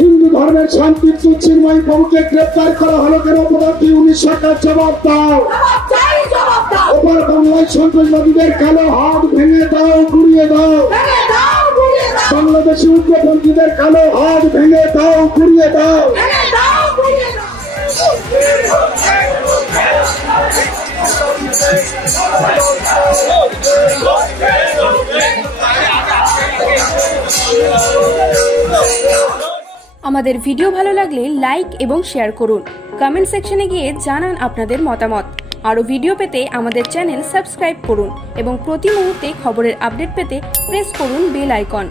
हिंदू धर्मेर शांति चिन्मयी प्रभुके ग्रेप्तार करा हलो केन अपराधी उन्नीस सरकार जवाब दाओ ओपर बांग्लाय सन्त्रासबादीदेर कालो हाथ भेंगे दाओ गुड़िए दाओ बांग्लादेशी उग्रपंथीदेर कालो हाथ भेंगे दाओ गुड़िए दाओ আমাদের ভিডিও ভালো লাগলে লাইক এবং শেয়ার করুন। কমেন্ট সেকশনে গিয়ে জানান আপনাদের মতামত। আরো ভিডিও পেতে আমাদের চ্যানেল সাবস্ক্রাইব করুন এবং প্রতি মুহূর্তে খবরের আপডেট পেতে প্রেস করুন বেল আইকন।